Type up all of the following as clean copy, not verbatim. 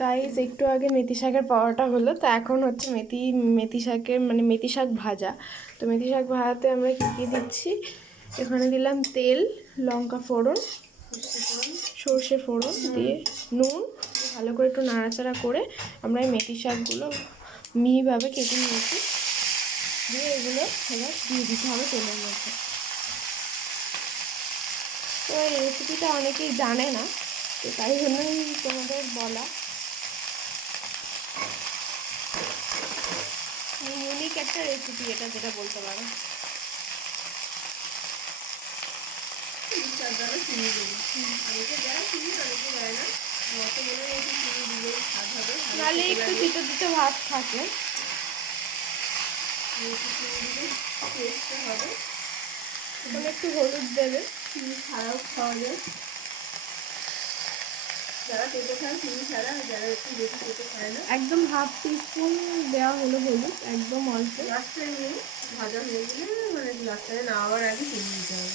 Guys একটু আগে মেথি শাকের পাওয়াটা হলো, তো এখন হচ্ছে মেথি শাকের মানে মেথি শাক ভাজা। তো মেথি শাক ভাজাতে আমরা কী কী দিচ্ছি, এখানে দিলাম তেল, লঙ্কা ফোড়ন, সর্ষে ফোড়ন দিয়ে নুন, ভালো করে একটু নাড়াচাড়া করে আমরা এই মেথি শাকগুলো মিহিভাবে কেটে নিয়েছি, দিয়ে এগুলো এবার দিয়ে দিতে হবে তেলের মধ্যে। তো এই রেসিপিটা অনেকেই জানে না, তো তাই জন্যই তোমাদের বলা। ইউনিক একটা রেসিপি এটা, যেটা বলতে পারো। নাহলে একটু দিতে দিতে ভাত থাকে, একটু হলুদ দেবে, চিনি ছাড়াও খাওয়া যায়। যারা খেতে খায় চিনি ছাড়া, যারা একটু বেশি খেতে খায় না, একদম হাফ টিস্পুন দেওয়া হলো হলুদ, একদম অল্প। লাস্টে নিয়ে ভাজা হয়ে গেলে মানে লাস্টে নামাবার আগে চিনি দিতে হবে।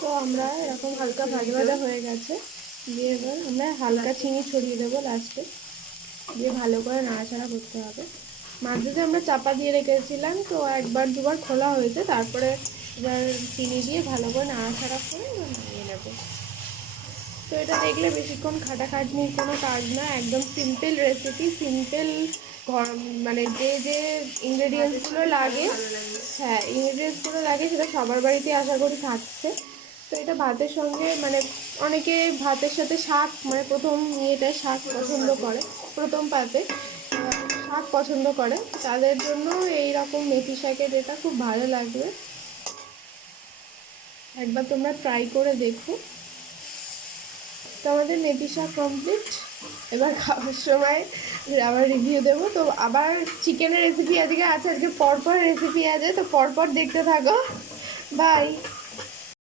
তো আমরা এরকম হালকা ভাজা ভাজা হয়ে গেছে, দিয়ে এবার আমরা হালকা চিনি ছড়িয়ে দেবো লাস্টে, দিয়ে ভালো করে নাড়াচাড়া করতে হবে। মাঝে আমরা চাপা দিয়ে রেখেছিলাম, তো একবার দুবার খোলা হয়েছে, তারপরে এবার চিনি দিয়ে ভালো করে নাড়াচাড়া করে নামিয়ে নেব। তো এটা দেখলে বেশিক্ষণ খাটাখাটনির কোনো কাজ না, একদম সিম্পল রেসিপি, সিম্পল মানে যে যে ইনগ্রেডিয়েন্টসগুলো লাগে, হ্যাঁ ইনগ্রেডিয়েন্টসগুলো লাগে সেটা সবার বাড়িতে আশা করি থাকছে। তো এটা ভাতের সঙ্গে মানে অনেকে ভাতের সাথে শাক মানে প্রথম ইয়েটায় শাক পছন্দ করে, প্রথম পাতে শাক পছন্দ করে, তাদের জন্য এই রকম মেথি শাকের এটা খুব ভালো লাগবে। একবার তোমরা ট্রাই করে দেখো। তো আমাদের মেথি শাক কমপ্লিট, এবার খাওয়ার সময় আবার রিভিউ দেবো। তো আবার চিকেনের রেসিপি আজকে আছে, আজকে পরপর রেসিপি আছে, তো পরপর দেখতে থাকো। বাই।